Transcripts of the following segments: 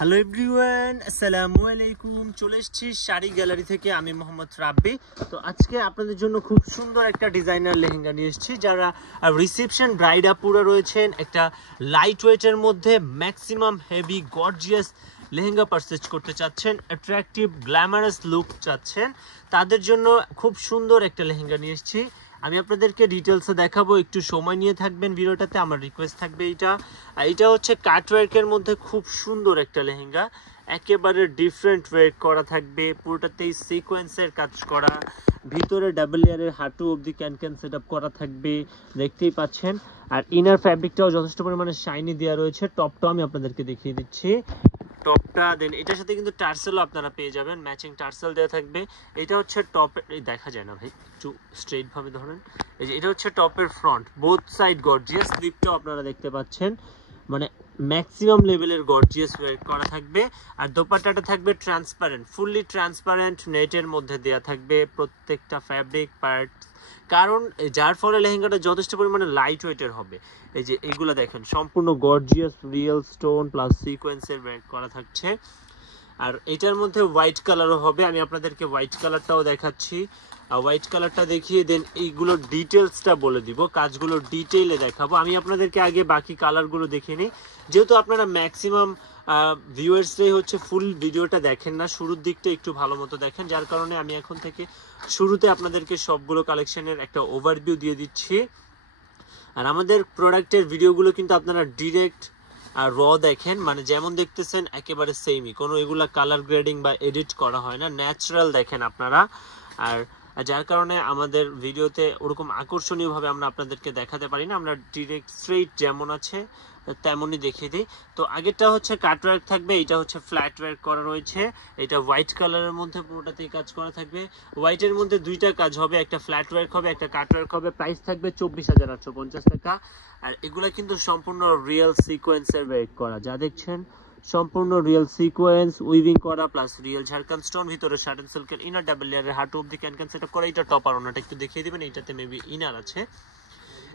Hello everyone, আসসালামু আলাইকুম। চলে এসেছি শাড়ি গ্যালারি থেকে, আমি মোহাম্মদ রাব্বি। তো আজকে আপনাদের জন্য খুব সুন্দর একটা ডিজাইনার লেহেঙ্গা নিয়ে এসেছি। যারা রিসেপশন ব্রাইড আপুরা রয়েছেন, একটা লাইট ওয়েটের মধ্যে maximum heavy gorgeous lehenga purchase করতে চাচ্ছেন, অ্যাট্রাকটিভ গ্ল্যামারাস লুক চাচ্ছেন, তাদের জন্য খুব সুন্দর একটা লেহেঙ্গা নিয়ে এসেছি। আমি আপনাদেরকে ডিটেলসে দেখাবো, একটু সময় নিয়ে থাকবেন ভিডিওটাতে। আমার রিকোয়েস্ট থাকবে এটা হচ্ছে কাটওয়ার্কের মধ্যে খুব সুন্দর একটা লেহেঙ্গা, একেবারে ডিফারেন্ট ওয়ার্ক করা থাকবে, পুরোটাতেই সিকোয়েন্সের কাজ করা, ভিতরে ডাবল লেয়ারের হাঁটু অবধি ক্যান সেট আপ করা থাকবে, দেখতেই পাচ্ছেন। আর ইনার ফ্যাব্রিকটাও যথেষ্ট পরিমাণে শাইনি দেওয়া রয়েছে। টপটাও আমি আপনাদেরকে দেখিয়ে দিচ্ছি। টপটা দেন এটার সাথে কিন্তু টার্সেলও আপনারা পেয়ে যাবেন, ম্যাচিং টার্সেল দেওয়া থাকবে। এটা হচ্ছে টপের, দেখা যায় না ভাই, একটু স্ট্রেট ভাবে ধরেন। এই যে এটা হচ্ছে টপের ফ্রন্ট, বোথ সাইড গর্জিয়াস। স্লিপটাও আপনারা দেখতে পাচ্ছেন, মানে ম্যাক্সিমাম লেভেলের গর্জিয়াস ওয়ার্ক করা থাকবে। আর দোপাট্টাটা থাকবে ট্রান্সপারেন্ট, ফুললি ট্রান্সপারেন্ট নেটের মধ্যে দেওয়া থাকবে প্রত্যেকটা ফ্যাব্রিক পার্ট, কারণ যার ফলে লেহেঙ্গাটা যথেষ্ট পরিমাণে লাইট ওয়েটের হবে। এই যে এগুলো দেখেন, সম্পূর্ণ গর্জিয়াস রিয়েল স্টোন প্লাস সিকোয়েন্সের ওয়ার্ক করা থাকছে। আর এটার মধ্যে হোয়াইট কালারও হবে, আমি আপনাদেরকে হোয়াইট কালারটাও দেখাচ্ছি। হোয়াইট কালারটা দেখিয়ে দেন এইগুলোর ডিটেলসটা বলে দিব, কাজগুলোর ডিটেইলে দেখাবো। আমি আপনাদেরকে আগে বাকি কালারগুলো দেখিয়ে নিই, যেহেতু আপনারা ম্যাক্সিমাম ভিউয়ার্সরাই হচ্ছে ফুল ভিডিওটা দেখেন না, শুরুর দিকটা একটু ভালো মতো দেখেন, যার কারণে আমি এখন থেকে শুরুতে আপনাদেরকে সবগুলো কালেকশনের একটা ওভারভিউ দিয়ে দিচ্ছি। আর আমাদের প্রোডাক্টের ভিডিওগুলো কিন্তু আপনারা ডিরেক্ট আর র দেখেন, মানে যেমন দেখতেছেন একেবারে সেমই, কোনো এগুলা কালার গ্রেডিং বা এডিট করা হয় না, ন্যাচারাল দেখেন আপনারা। আর যার কারণে আমাদের ভিডিওতে ওরকম আকর্ষণীয়ভাবে আমরা আপনাদেরকে দেখাতে পারি না, আমরা ডিরেক্ট স্ট্রেইট যেমন আছে তেমনই দেখিয়ে দিই। তো আগেরটা হচ্ছে কাটওয়ার্ক থাকবে, এটা হচ্ছে ফ্ল্যাট ওয়ার্ক করা রয়েছে। এটা হোয়াইট কালারের মধ্যে পুরোটাতেই কাজ করা থাকবে। হোয়াইটের মধ্যে দুইটা কাজ হবে, একটা ফ্ল্যাট ওয়ার্ক হবে, একটা কাটওয়ার্ক হবে। প্রাইস থাকবে 24,850 টাকা। আর এগুলা কিন্তু সম্পূর্ণ রিয়েল সিকোয়েন্সের ওয়ার্ক করা, যা দেখছেন সম্পূর্ণ রিয়েল সিকোয়েন্স উইভিং করা প্লাস রিয়েল ঝাড়খান স্টোন, ভিতরে শার্ট এন্ড সিল্কের ইনার, ডাবল লেয়ারের হাঁটু অবধি ক্যান সেট আপ করা। এটা টপ আর ওনাটা একটু দেখিয়ে দিবেন, এইটাতে মেবি ইনার আছে।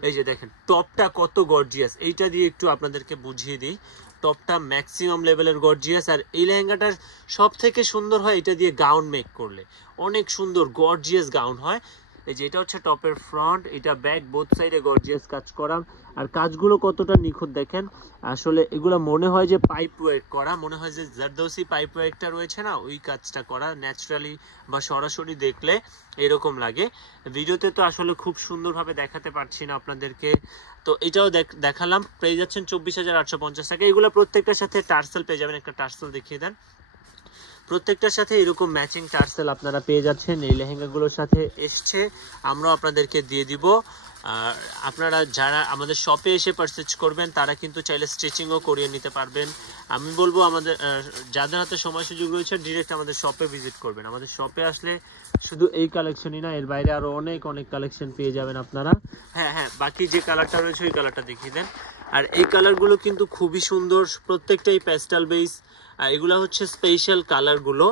এই যে দেখেন টপটা কত গর্জিয়াস, এইটা দিয়ে একটু আপনাদেরকে বুঝিয়ে দিই। টপটা ম্যাক্সিমাম লেভেলের গর্জিয়াস। আর এই লেহেঙ্গাটার সব থেকে সুন্দর হয় এটা দিয়ে গাউন মেক করলে, অনেক সুন্দর গর্জিয়াস গাউন হয়। এই যে এটা হচ্ছে টপের ফ্রন্ট, এটা ব্যাক, বোথ সাইডে গর্জিয়াস কাজ করা। আর কাজগুলো কতটা নিখুঁত দেখেন, আসলে এগুলো মনে হয় যে পাইপ ওয়ার্ক করা, মনে হয় যে জারদৌসি পাইপ ওয়ার্কটা রয়েছে না, ওই কাজটা করা। ন্যাচারালি বা সরাসরি দেখলে এরকম লাগে, ভিডিওতে তো আসলে খুব সুন্দরভাবে দেখাতে পারছি না আপনাদেরকে। তো এটাও দেখালাম। পেয়ে যাচ্ছেন 24,850 টাকা। এগুলো প্রত্যেকটার সাথে টার্সেল পেয়ে যাবেন, একটা টার্সেল দেখিয়ে দেন। প্রত্যেকটার সাথে এরকম ম্যাচিং টার্সেল আপনারা পেয়ে যাচ্ছেন, এই লেহেঙ্গাগুলোর সাথে এসছে, আমরাও আপনাদেরকে দিয়ে দিব। আর আপনারা যারা আমাদের শপে এসে পারচেজ করবেন তারা কিন্তু চাইলে স্টিচিংও করিয়ে নিতে পারবেন। আমি বলবো আমাদের যাদের হাতে সময় সুযোগ রয়েছে ডিরেক্ট আমাদের শপে ভিজিট করবেন। আমাদের শপে আসলে শুধু এই কালেকশনই না, এর বাইরে আরও অনেক কালেকশন পেয়ে যাবেন আপনারা। হ্যাঁ, বাকি যে কালারটা রয়েছে ওই কালারটা দেখিয়ে দেন। আর এই কালারগুলো কিন্তু খুবই সুন্দর, প্রত্যেকটাই প্যাস্টেল বেস। এগুলো হচ্ছে স্পেশাল কালারগুলো।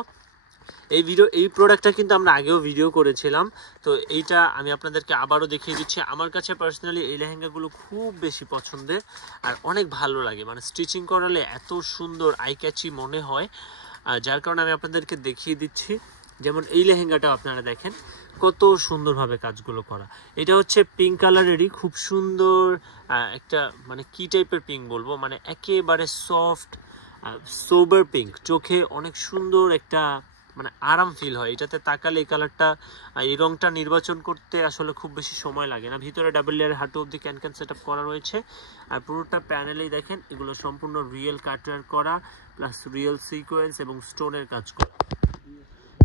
এই প্রোডাক্টটা কিন্তু আমরা আগেও ভিডিও করেছিলাম, তো এইটা আমি আপনাদেরকে আবারও দেখিয়ে দিচ্ছি। আমার কাছে পার্সোনালি এই লেহেঙ্গাগুলো খুব বেশি পছন্দের আর অনেক ভালো লাগে, মানে স্টিচিং করালে এত সুন্দর আই ক্যাচি মনে হয়, যার কারণে আমি আপনাদেরকে দেখিয়ে দিচ্ছি। যেমন এই লেহেঙ্গাটা আপনারা দেখেন কত সুন্দরভাবে কাজগুলো করা। এটা হচ্ছে পিঙ্ক কালারেরই খুব সুন্দর একটা, মানে কি টাইপের পিঙ্ক বলবো, মানে একেবারে সফট সোবার পিঙ্ক, চোখে অনেক সুন্দর একটা মানে আরাম ফিল হয় এটাতে তাকালে। এই কালারটা, এই রংটা নির্বাচন করতে আসলে খুব বেশি সময় লাগে না। ভিতরে ডাবল লেয়ারের হাঁটু অবধি ক্যান সেট আপ করা রয়েছে। আর পুরোটা প্যানেলেই দেখেন এগুলো সম্পূর্ণ রিয়েল কাটওয়ার্ক করা প্লাস রিয়েল সিকোয়েন্স এবং স্টোনের কাজ করা।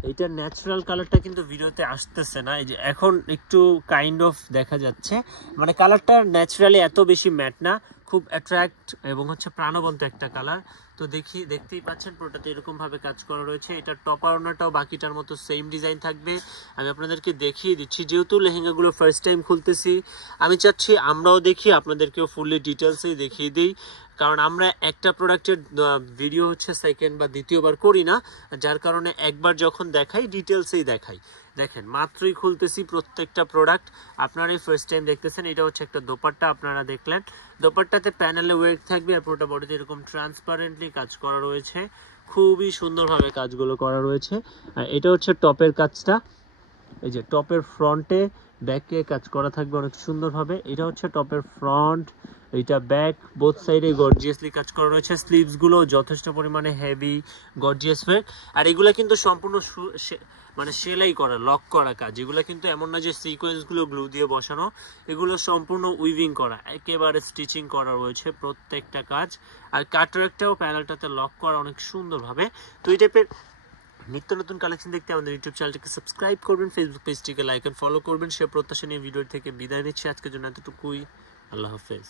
এইটার ন্যাচারাল কালারটা কিন্তু ভিডিওতে আসতেছে না, এই যে এখন একটু কাইন্ড অফ দেখা যাচ্ছে, মানে কালারটা ন্যাচারালি এত বেশি ম্যাট না, খুব অ্যাট্রাক্ট এবং হচ্ছে প্রাণবন্ত একটা কালার। তো দেখতেই পাচ্ছেন পুরোটাতে এরকমভাবে কাজ করা রয়েছে। এটার টপার ওনাটাও বাকিটার মতো সেম ডিজাইন থাকবে। আমি আপনাদেরকে দেখিয়ে দিচ্ছি, যেহেতু লেহেঙ্গাগুলো ফার্স্ট টাইম খুলতেছি, আমি চাচ্ছি আমরাও দেখি, আপনাদেরকেও ফুললি ডিটেলসেই দেখিয়ে দিই। কারণ আমরা একটা প্রোডাক্টের ভিডিও হচ্ছে সেকেন্ড বা দ্বিতীয়বার করি না, যার কারণে একবার যখন দেখাই ডিটেলসেই দেখাই। দেখেন মাত্রই খুলতেছি প্রত্যেকটা প্রোডাক্ট, আপনারা এই ফার্স্ট টাইম দেখতেছেন। এটা হচ্ছে একটা দোপাট্টা, আপনারা দেখলেন দোপাট্টাতে প্যানেলে ওয়ার্ক থাকবে আর পুরোটা বডিতে এরকম ট্রান্সপারেন্টলি কাজ করা রয়েছে, খুবই সুন্দরভাবে কাজগুলো করা রয়েছে। আর এটা হচ্ছে টপের কাজটা, এই যে টপের ফ্রন্টে ব্যাকে কাজ করা থাকবে অনেক সুন্দরভাবে। এটা হচ্ছে টপের ফ্রন্ট, এটা ব্যাক, বোথ সাইডে গর্জিয়াসলি কাজ করা রয়েছে। স্লিভসগুলো যথেষ্ট পরিমাণে হেভি গর্জিয়াস ওয়ার্ক। আর এগুলো কিন্তু সম্পূর্ণ মানে সেলাই করা, লক করা কাজ। এগুলো কিন্তু এমন না যে সিকোয়েন্সগুলো গ্লু দিয়ে বসানো, এগুলো সম্পূর্ণ উইভিং করা, একেবারে স্টিচিং করা রয়েছে প্রত্যেকটা কাজ। আর কাটওয়ার্কটাও প্যানেলটাতে লক করা অনেক সুন্দরভাবে। তো এই টাইপের নিত্য নতুন কালেকশন দেখতে আমাদের ইউটিউব চ্যানেলটিকে সাবস্ক্রাইব করবেন, ফেসবুক পেজটিকে লাইক এন্ড ফলো করবেন। সে প্রত্যাশা নিয়ে ভিডিও থেকে বিদায় নিচ্ছি। আজকের জন্য এতটুকুই, আল্লাহ হাফেজ।